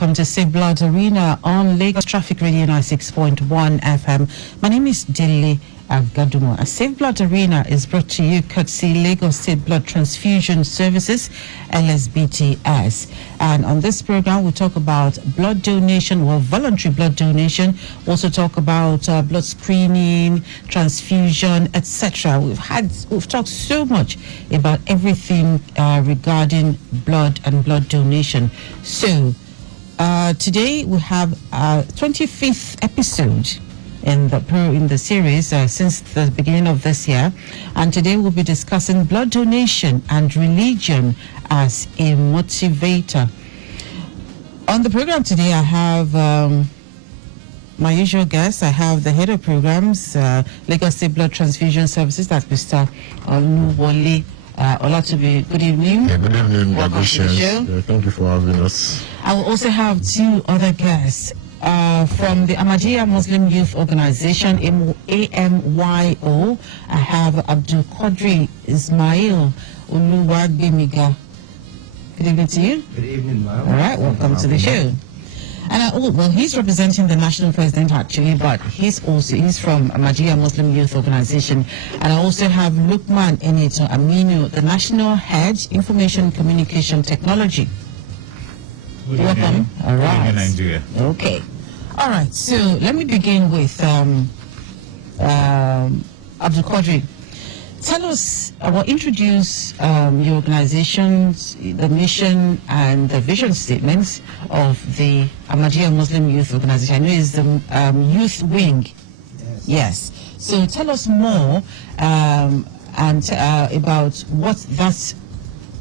welcome to Save Blood Arena on Lagos Traffic Radio 96.1 FM. My name is Dilly Agadumo. Save Blood Arena is brought to you courtesy Lagos State Blood Transfusion Services, LSBTS. And on this program, we talk about blood donation, or voluntary blood donation. We also talk about blood screening, transfusion, etc. We've talked so much about everything regarding blood and blood donation. So today we have 25th episode in the series since the beginning of this year, and today we'll be discussing blood donation and religion as a motivator. On the program today, I have my usual guests. I have the head of programs, Lagos State Blood Transfusion Services, that's Mr. Oluwole Olatubi. Good evening. Yeah, good evening, welcome to the show. Yeah, thank you for having us. I will also have two other guests. From the Ahmadiyya Muslim Youth Organization, AMYO, I have Abdul Quadri Ismail Uluwagbemiga. Good evening to you. Good evening, ma'am. All right, welcome to the show. And he's representing the national president actually, but he's from Ahmadiyya Muslim Youth Organization. And I also have Lukamin Aminu, the national head, Information Communication Technology. Welcome. All right. Nigeria. Okay. All right. So let me begin with Abdul Quadri. Tell us introduce your organizations, the mission and the vision statements of the Ahmadiyya Muslim Youth Organization. I know it's the youth wing. Yes. So tell us more about what that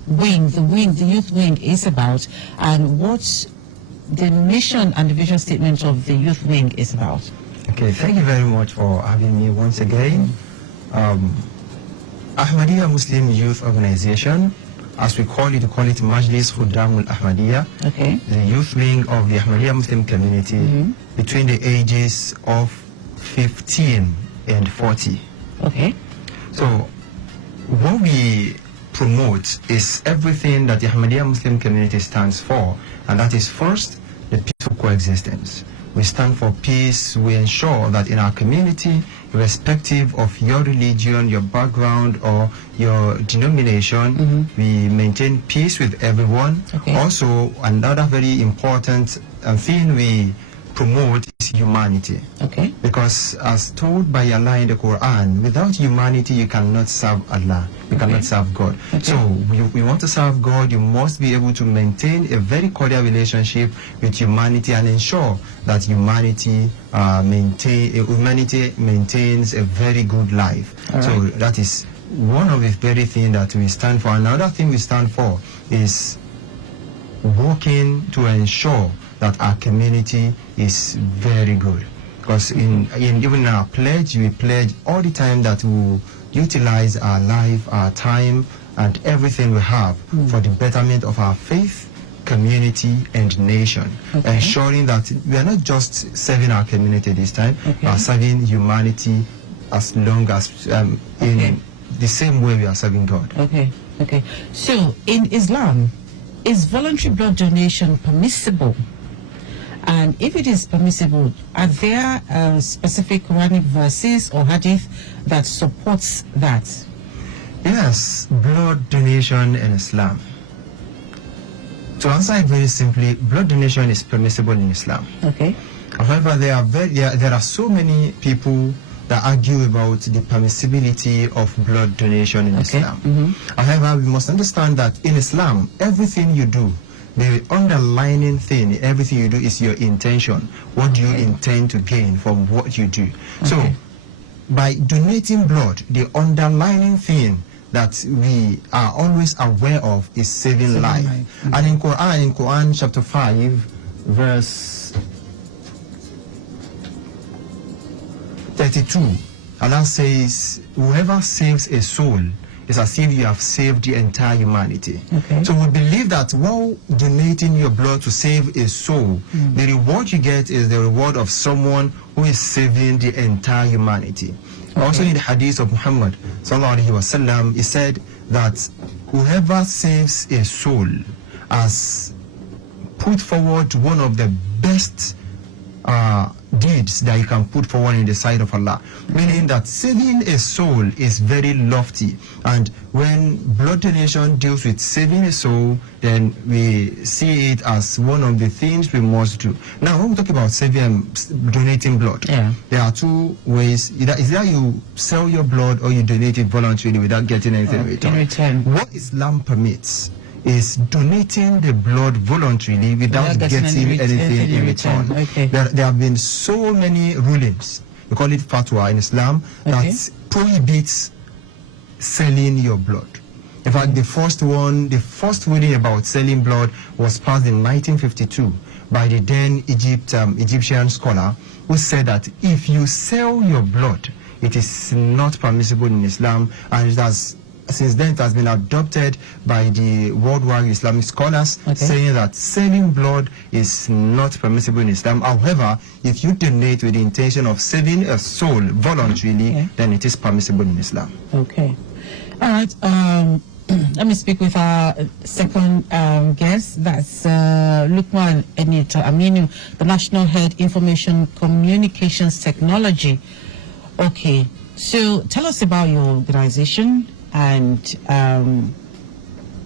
the youth wing is about, and what the mission and the vision statement of the youth wing is about. Okay, thank you very much for having me once again. Ahmadiyya Muslim Youth Organization, as we call it Majlis Khuddamul Ahmadiyya, Okay. the youth wing of the Ahmadiyya Muslim community between the ages of 15 and 40. Okay. So what we promote is everything that the Ahmadiyya Muslim community stands for, and that is first, the peaceful coexistence. We stand for peace. We ensure that in our community, irrespective of your religion, your background, or your denomination, we maintain peace with everyone. Okay. Also, another very important thing we promote is humanity. Okay. Because as told by Allah in the Quran, without humanity you cannot serve Allah, you cannot serve God. Okay. So we want to serve God, you must be able to maintain a very cordial relationship with humanity and ensure that humanity maintains a very good life. All so right. that is one of the very things that we stand for. Another thing we stand for is working to ensure that our community is very good. Because even in our pledge, we pledge all the time that we will utilize our life, our time, and everything we have for the betterment of our faith, community, and nation. Okay. Ensuring that we are not just serving our community this time, Okay. we are serving humanity as long as in the same way we are serving God. Okay. Okay. So in Islam, is voluntary blood donation permissible? And if it is permissible, are there specific Quranic verses or hadith that supports that? Yes, blood donation in Islam. To answer it very simply, blood donation is permissible in Islam. Okay. However, there are so many people that argue about the permissibility of blood donation in Islam. However, we must understand that in Islam, everything you do, the underlying thing, everything you do is your intention. What do you intend to gain from what you do? So, by donating blood, the underlying thing that we are always aware of is saving life. And in Quran chapter 5, verse 32, Allah says, whoever saves a soul is as if you have saved the entire humanity. Okay. So we believe that while donating your blood to save a soul, the reward you get is the reward of someone who is saving the entire humanity. Okay. Also in the hadith of Muhammad sallallahu alaihi wasallam, he said that whoever saves a soul as put forward one of the best deeds that you can put forward in the sight of Allah, meaning that saving a soul is very lofty, and when blood donation deals with saving a soul, then we see it as one of the things we must do. Now, when we talk about saving, donating blood, there are two ways. Either you sell your blood or you donate it voluntarily without getting anything in return. What Islam permits is donating the blood voluntarily without getting anything in return. Okay. There have been so many rulings, we call it fatwa in Islam, that prohibits selling your blood. In fact, the first ruling about selling blood was passed in 1952 by the then Egyptian scholar, who said that if you sell your blood, it is not permissible in Islam, and it has since then it has been adopted by the worldwide Islamic scholars, saying that selling blood is not permissible in Islam. However, if you donate with the intention of saving a soul voluntarily, then it is permissible in Islam. Okay. All right. Let me speak with our second guest. That's Lukamin Aminu, the National Head Information Communications Technology. Okay. So tell us about your organization. And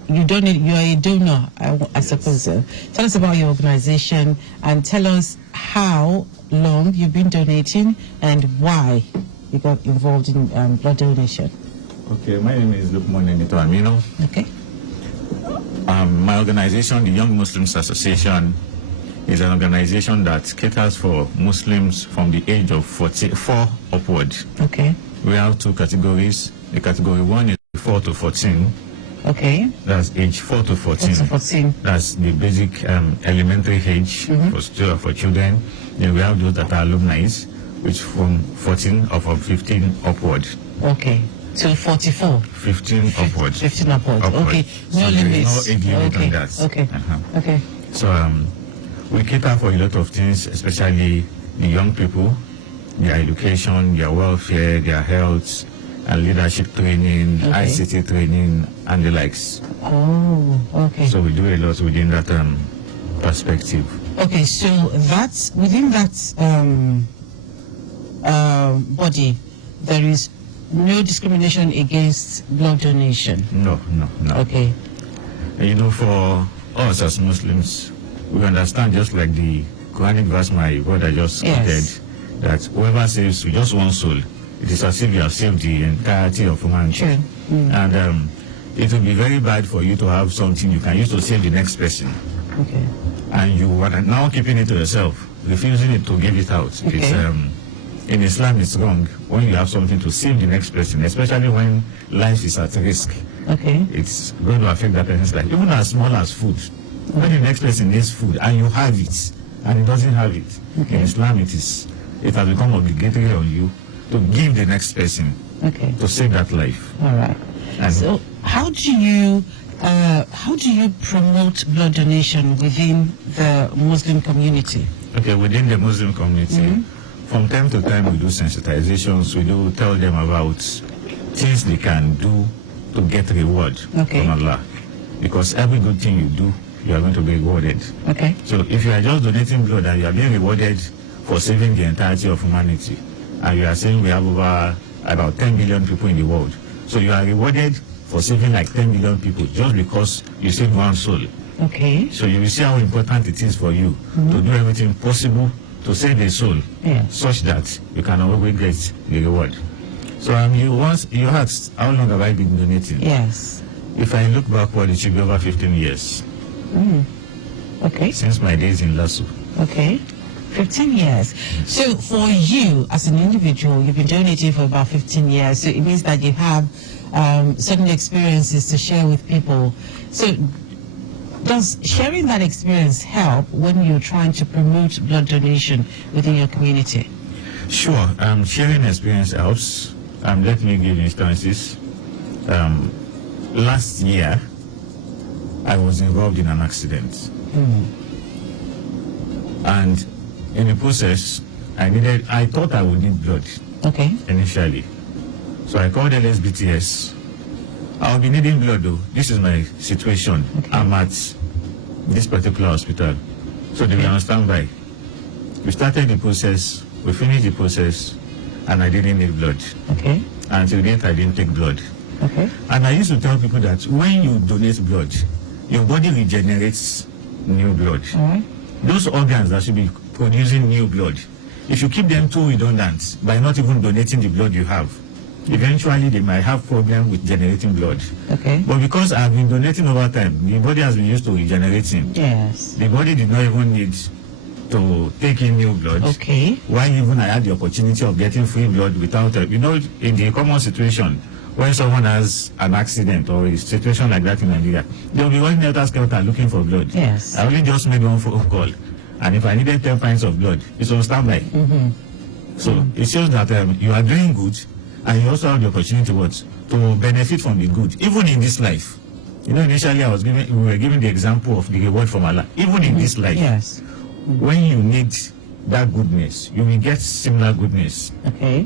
you are a donor, I suppose. Tell us about your organization and tell us how long you've been donating and why you got involved in blood donation. Okay, my name is Lukamin Aminu. Okay. My organization, the Young Muslims Association, is an organization that caters for Muslims from the age of 44 upward. Okay. We have two categories. The category 1 is 4 to 14. Okay. That's age 4 to 14. 4 to 14. That's the basic elementary age for children. Then we have those that are alumni, which from 14 or from 15 upward. Okay. To 44. 15 upward. 15 upward. Okay. No limits. No age limit on that. Okay. Okay. So we cater for a lot of things, especially the young people, their education, their welfare, their health, and leadership training, ICT training, and the likes. Oh, okay. So we do a lot within that perspective. Okay, so that's within that body, there is no discrimination against blood donation. No. Okay. And you know, for us as Muslims, we understand, just like the Quranic verse my brother just quoted, that whoever saves with just one soul, it is as if you have saved the entirety of humanity. Sure. And it will be very bad for you to have something you can use to save the next person. Okay. And you are now keeping it to yourself, refusing it to give it out. Okay. It's, in Islam, it's wrong when you have something to save the next person, especially when life is at risk. Okay. It's going to affect that person's life, even as small as food. When the next person needs food and you have it, and he doesn't have it, in Islam it has become obligatory on you to give the next person to save that life. All right. And so how do you promote blood donation within the Muslim community? Okay, within the Muslim community, from time to time we do sensitizations. We do tell them about things they can do to get reward from Allah, because every good thing you do, you are going to be rewarded. Okay. So if you are just donating blood and you are being rewarded for saving the entirety of humanity, and you are saying we have over about 10 billion people in the world, so you are rewarded for saving like 10 million people just because you saved one soul. Okay. So you will see how important it is for you to do everything possible to save a soul, such that you can always get the reward. So you asked, how long have I been donating? Yes. If I look backward, it should be over 15 years. Okay. Since my days in Lasso. Okay. 15 years. So for you as an individual, you've been donating for about 15 years. So it means that you have certain experiences to share with people. So does sharing that experience help when you're trying to promote blood donation within your community? Sure. Sharing experience helps. Let me give instances. Last year, I was involved in an accident. And in the process, I thought I would need blood initially. So I called LSBTS. I'll be needing blood though. This is my situation. I'm at this particular hospital. So they were on standby. We started the process, we finished the process, and I didn't need blood. Okay. Until date, I didn't take blood. Okay. And I used to tell people that when you donate blood, your body regenerates new blood. All right. Those organs that should be producing new blood, if you keep them too redundant by not even donating the blood you have, eventually they might have problem with generating blood. Okay. But because I've been donating over time, the body has been used to regenerating. Yes. The body did not even need to take in new blood. Okay. Why even I had the opportunity of getting free blood without, in the common situation, when someone has an accident or a situation like that in Nigeria, they'll be running helter skelter looking for blood. Yes. I only just made one phone call, and if I needed 10 pints of blood, it's on standby. So it shows that you are doing good, and you also have the opportunity to benefit from the good, even in this life. Initially we were giving the example of the reward from Allah. Even in this life, Yes. when you need that goodness, you will get similar goodness. Okay.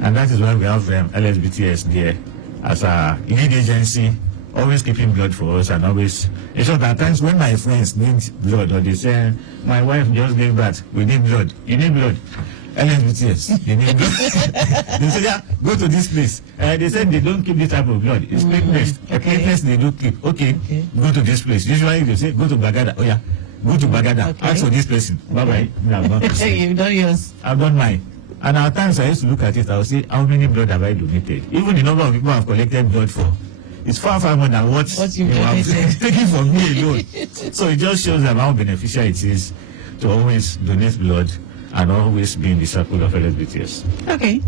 And that is why we have LSBTS there as a lead agency, always keeping blood for us, and always. It's so that at times when my friends need blood, or they say, my wife just gave birth, we need blood. You need blood. LSBTS, they need blood. They say, yeah, go to this place. They said they don't keep this type of blood. It's plateless. A plateless they do keep. Okay, go to this place. Usually they say, go to Bagada. Oh yeah, go to Bagada. Okay. Ask for this person. Bye-bye. You've done yours. I've done mine. And at times I used to look at it, I would say, how many blood have I donated? Even the number of people I've collected blood for, it's far, far more than what you have taken from me alone. So it just shows them how beneficial it is to always donate blood and always be in the circle of LSBTS. Okay.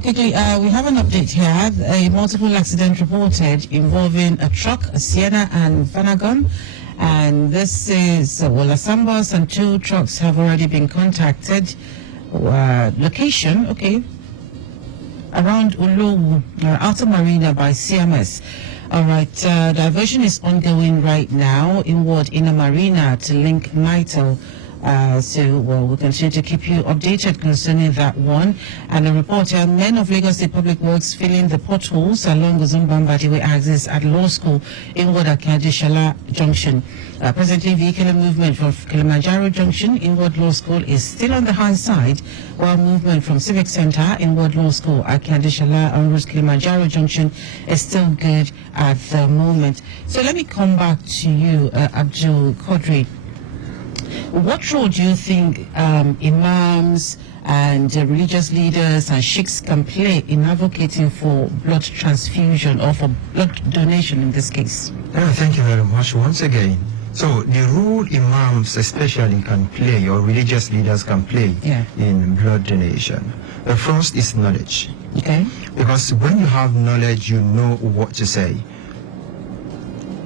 Quickly, we have an update here. A multiple accident reported involving a truck, a Sienna and Vanagon. And this is, a Sambas and 2 trucks have already been contacted. Location, okay, around Ulu, Outer Marina by CMS. All right, diversion is ongoing right now inward Inner Marina to link Mitel. We'll continue to keep you updated concerning that one. And a report here, men of Lagos State Public Works filling the potholes along Uzumbambadiwe axis at Law School inward Akadishala Junction. Presently, vehicular movement from Kilimanjaro Junction inward Law School is still on the high side, while movement from Civic Center inward Law School Akadishala and Kilimanjaro Junction is still good at the moment. So let me come back to you, Abdul Quadri. What role do you think imams and religious leaders and sheikhs can play in advocating for blood transfusion or for blood donation in this case? Thank you very much once again. So the role imams especially can play, or religious leaders can play in blood donation. The first is knowledge. Okay. Because when you have knowledge, you know what to say.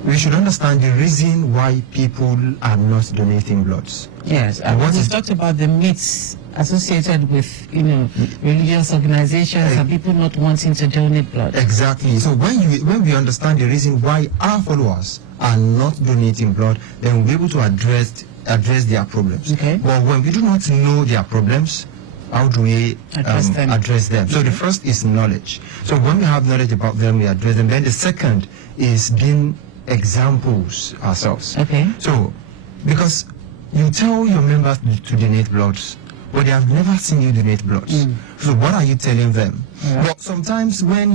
We should understand the reason why people are not donating blood. Yes, and we've talked about the myths associated with, religious organizations and people not wanting to donate blood. Exactly. So when we understand the reason why our followers are not donating blood, then we'll be able to address their problems. Okay. But when we do not know their problems, how do we address them? So the first is knowledge. So when we have knowledge about them, we address them. Then the second is being examples ourselves. Okay. So, because you tell your members to donate blood, but they have never seen you donate blood. So what are you telling them? But sometimes when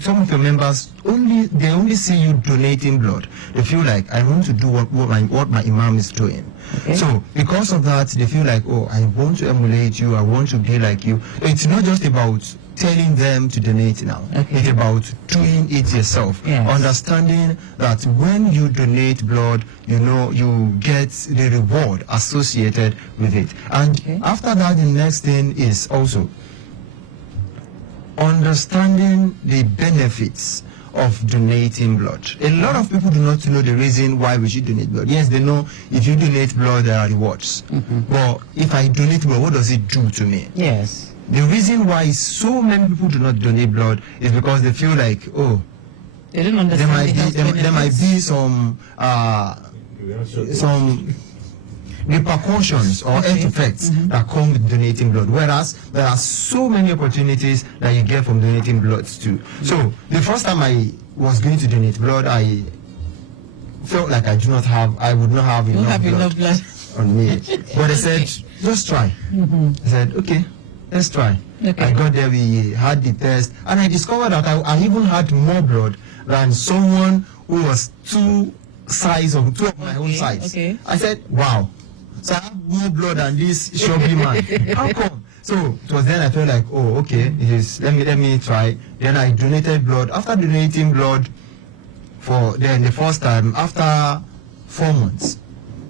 some of your members only see you donating blood, they feel like, I want to do what my imam is doing. Okay. So because of that, they feel like, oh, I want to emulate you, I want to be like you. It's not just about telling them to donate now. Okay. It's about doing it yourself. Yes. Understanding that when you donate blood, you get the reward associated with it. And after that, the next thing is also understanding the benefits of donating blood. A lot of people do not know the reason why we should donate blood. Yes, they know if you donate blood, there are rewards. But if I donate blood, what does it do to me? Yes. The reason why so many people do not donate blood is because they feel like, oh, they don't understand there might be some repercussions or health effects that come with donating blood. Whereas there are so many opportunities that you get from donating blood too. So the first time I was going to donate blood, I felt like I would not have You enough have blood enough blood. on me. But I said, just try. I said, okay, let's try. Okay. I got there, we had the test, and I discovered that I even had more blood than someone who was two of my own size. Okay. I said, wow. So I have more blood than this chubby man. How come? So it was then I felt like, oh, okay, let me try. Then I donated blood. After donating blood the first time, after 4 months,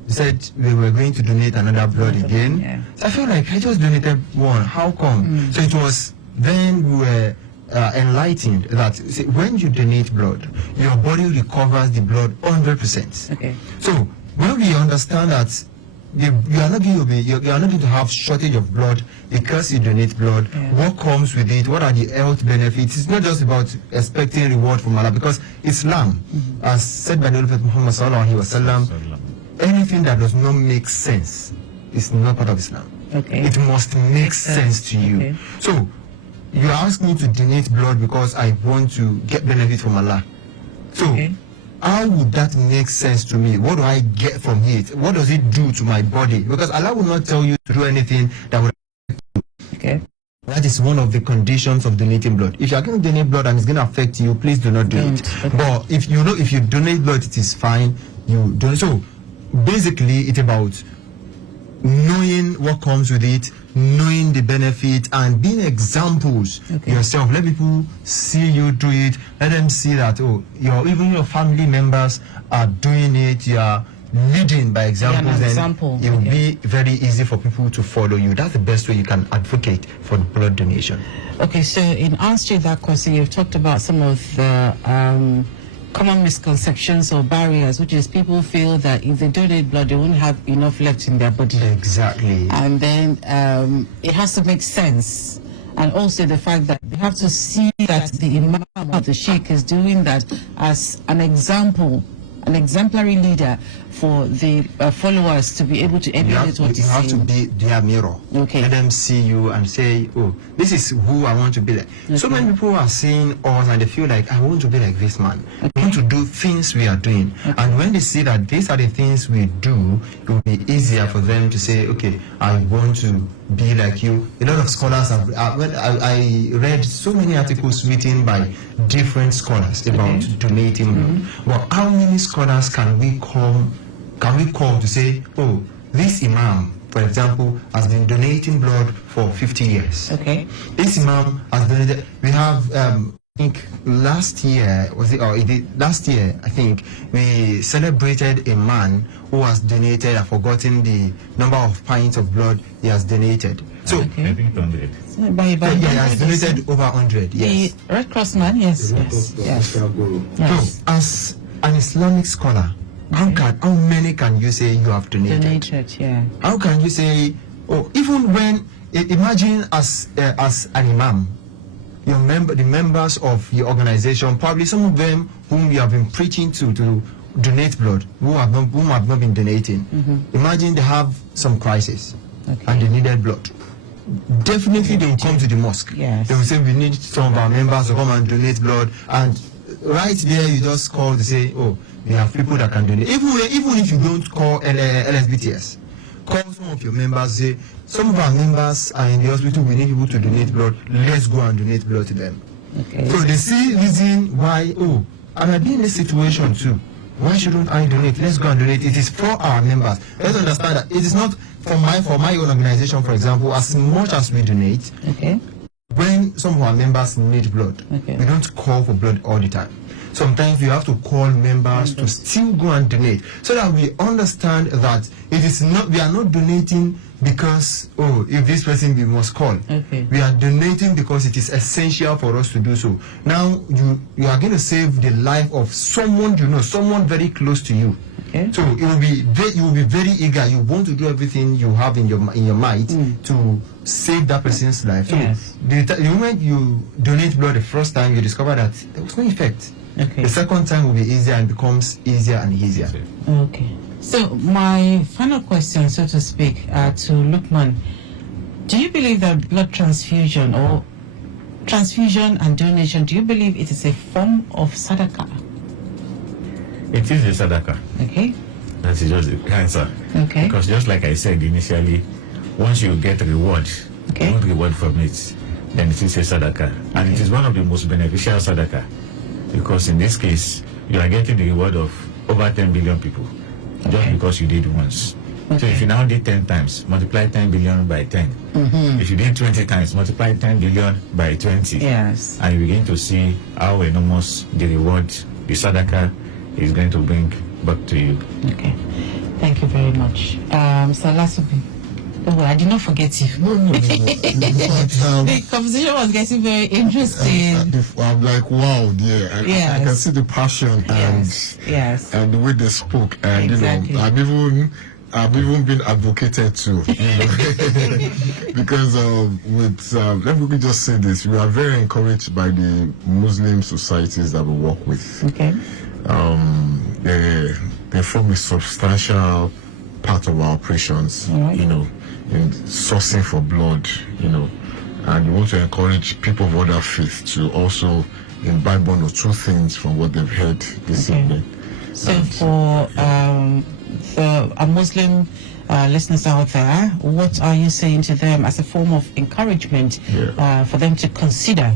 they said we were going to donate another blood again. Yeah. So I felt like I just donated one. How come? So it was then we were enlightened that when you donate blood, your body recovers the blood 100%. Okay. So when we understand that you are not going to have shortage of blood because you donate blood, what comes with it, what are the health benefits? It's not just about expecting reward from Allah, because Islam, as said by the Prophet Muhammad sallallahu alaihi wasallam, anything that does not make sense is not part of Islam. Okay. It must make sense to you. Okay. So you ask me to donate blood because I want to get benefit from Allah. So how would that make sense to me? What do I get from it? What does it do to my body? Because Allah will not tell you to do anything that would. Okay. That is one of the conditions of donating blood. If you are going to donate blood and it's going to affect you, please do not do it. Okay. But if you donate blood, it is fine. You don't. So basically, it's about knowing what comes with it, knowing the benefit, and being examples yourself. Let people see you do it. Let them see that even your family members are doing it. You are leading by examples. Then it will be very easy for people to follow you. That's the best way you can advocate for blood donation. Okay, so in answer to that question, you've talked about some of the common misconceptions or barriers, which is people feel that if they donate blood, they won't have enough left in their body. Exactly. And then it has to make sense. And also the fact that they have to see that the imam of the sheikh is doing that as an example, an exemplary leader for the followers to be able to emulate what he's saying. You have to be their mirror. Okay. Let them see you and say, oh, this is who I want to be like. Okay. So many people are seeing us and they feel like, I want to be like this man. I want to do things we are doing. And when they see that these are the things we do, it will be easier for them to say, okay, I want to be like you. A lot of scholars have, I read so many articles written by different scholars about donating blood. But how many scholars can we call to say, oh, this imam, for example, has been donating blood for 50 years. Okay. This imam has donated. We have, I think last year, last year, I think, we celebrated a man who has donated, I've forgotten the number of pints of blood he has donated. So, I think 100. he has donated over 100, yes. The Red Cross man, yes. So, as an Islamic scholar, how many can you say you have donated? How can you say, even when, imagine as an imam, the members of your organization, probably some of them whom you have been preaching to donate blood, whom have not been donating. Imagine they have some crisis and they needed blood. Definitely they will come to the mosque. Yes. They will say, we need some of our members to come and donate blood, and right there you just call to say, we have people that can donate. Even if you don't call LSBTS, call some of your members, say, some of our members are in the hospital, we need people to donate blood, let's go and donate blood to them. Okay. So they see reason why, I might be in this situation too. Why shouldn't I donate? Let's go and donate. It is for our members. Let's understand that it is not for my own organization, for example, as much as we donate. When some of our members need blood, we don't call for blood all the time. Sometimes you have to call members to still go and donate, so that we understand that it is not, we are not donating because, if this person we must call. We are donating because it is essential for us to do so. Now you are going to save the life of someone you know, someone very close to you. So you will be very eager. You want to do everything you have in your might to save that person's life. So the moment you donate blood the first time, you discover that there was no effect. The second time will be easier and becomes easier and easier. So my final question, so to speak, to Lukamin, do you believe that blood transfusion or transfusion and donation, do you believe it is a form of sadaqah? It is a sadaka. Okay. That is just the answer. Okay. Because just like I said initially, once you get reward, Okay. you want reward from it, then it is a sadaka. And it is one of the most beneficial sadaka. Because in this case, you are getting the reward of over 10 billion people. Just Okay. because you did once. So Okay. if you now did 10 times, multiply 10 billion by 10. If you did 20 times, multiply 10 billion by 20. Yes. And you begin to see how enormous the reward, the sadaka, is going to bring back to you. Okay. Thank you very much. So last week, oh, I did not forget you. No. But, The conversation was getting very interesting. I'm like, wow, yeah. I can see the passion Yes. and the way they spoke, and Exactly. I've even been advocated to, because let me just say this: we are very encouraged by the Muslim societies that we work with. Okay. They form a substantial part of our operations. All right. In sourcing for blood, and we want to encourage people of other faiths to also imbibe one or two things from what they've heard this Okay. evening. So for a Muslim listeners out there, what are you saying to them as a form of encouragement for them to consider,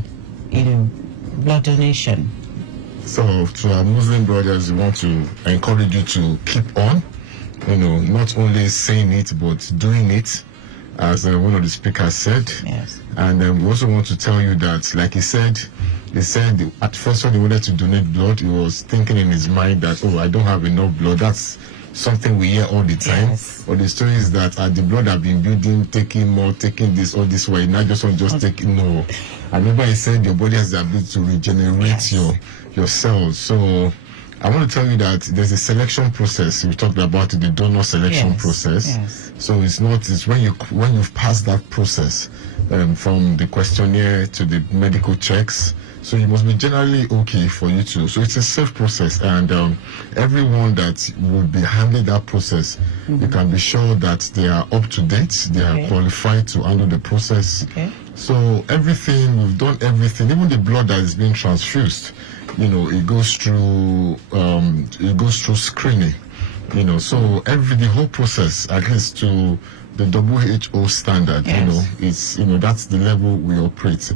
blood donation? So to our Muslim brothers, we want to encourage you to keep on, not only saying it but doing it, as one of the speakers said. Yes. And we also want to tell you that, like he said at first when he wanted to donate blood, he was thinking in his mind that, I don't have enough blood. That's something we hear all the time. Yes. But the story is that the blood have been building, taking more, taking this all this way. Not just taking. No. I remember he said your body has the ability to regenerate your cells. So I want to tell you that there's a selection process. We talked about the donor selection process. Yes. So it's when you've passed that process, from the questionnaire to the medical checks. So you must be generally okay for you to. So it's a safe process, and everyone that will be handling that process, you can be sure that they are up to date, they are qualified to handle the process. Okay. So we've done everything, even the blood that is being transfused, it goes through screening, so the whole process, at least to the WHO standard, it's that's the level we operate.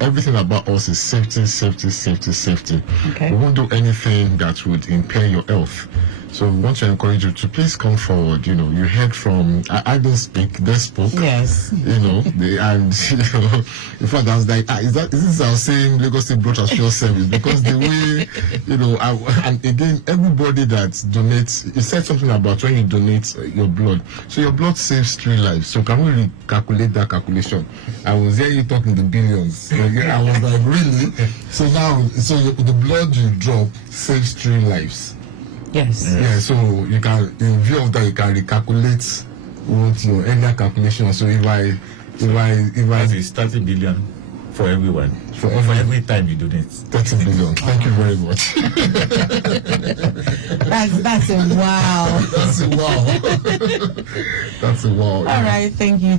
Everything about us is safety. Okay. We won't do anything that would impair your health. So we want to encourage you to please come forward. You heard from I didn't speak, they spoke. Yes. In fact I was like, is this our same Lagos State Blood Transfusion Service? Because the way, and again, everybody that donates, it said something about when you donate your blood. So your blood saves 3 lives. So can we calculate that calculation? I was hearing you talking the billions. I was like, really? So now, the blood you drop saves 3 lives. Yes. Yeah, so you can, in view of that, you can recalculate what your earlier calculation. So if I That is 30 billion for everyone. For every time you donate. 30 billion. Thank you very much. That's a wow. That's a wow. That's a wow. All right, thank you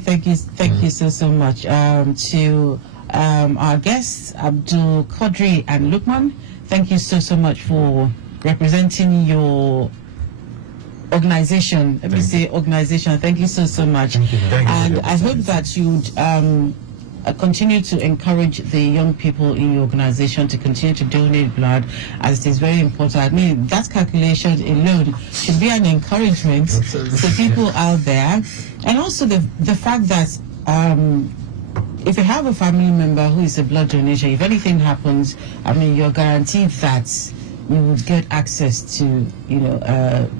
so much. To our guests, Abdul Quadri and Lukamin, thank you so much for representing your organization. Let me say organization. Thank you so much. Thank you And I hope that you'd continue to encourage the young people in your organization to continue to donate blood, as it is very important. I mean, that calculation alone should be an encouragement to people out there. And also the fact that if you have a family member who is a blood donation, if anything happens, I mean, you're guaranteed that you would get access to,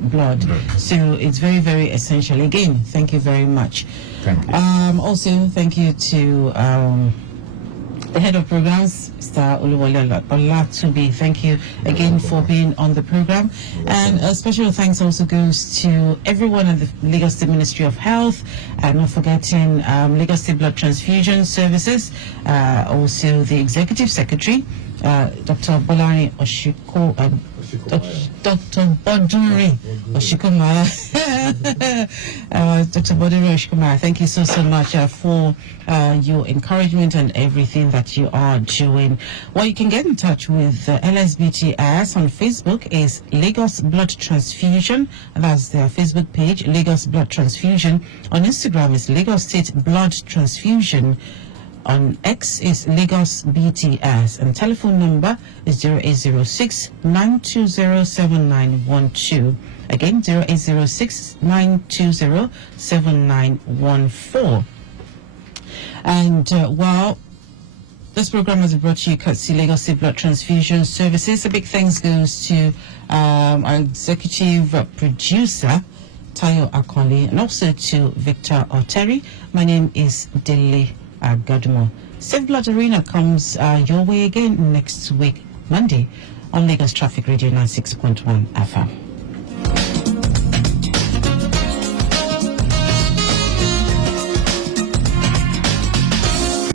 blood. So it's very, very essential. Again, thank you very much. Thank you. Also, thank you to the head of programs, Mr. Oluwole Olatubi. Thank you again for being on the program. And a special thanks also goes to everyone at the Lagos State Ministry of Health, and not forgetting Lagos State Blood Transfusion Services, also the Executive Secretary, Dr. Bolani Dr. Boduri Oshikumaya. Dr. Boduri Oshikumaya, thank you so much for your encouragement and everything that you are doing. Well, you can get in touch with LSBTS on Facebook is Lagos Blood Transfusion. That's their Facebook page, Lagos Blood Transfusion. On Instagram is Lagos State Blood Transfusion. On X is Lagos BTS, and telephone number is 0806 920 7912. Again, 0806 920 7914. And while this program has been brought to you courtesy Lagos State Blood Transfusion Services, a big thanks goes to our executive producer Tayo Akoli, and also to Victor Oteri. My name is Dele Gadumo. Safe Blood Arena comes your way again next week, Monday, on Lagos Traffic Radio 96.1 FM.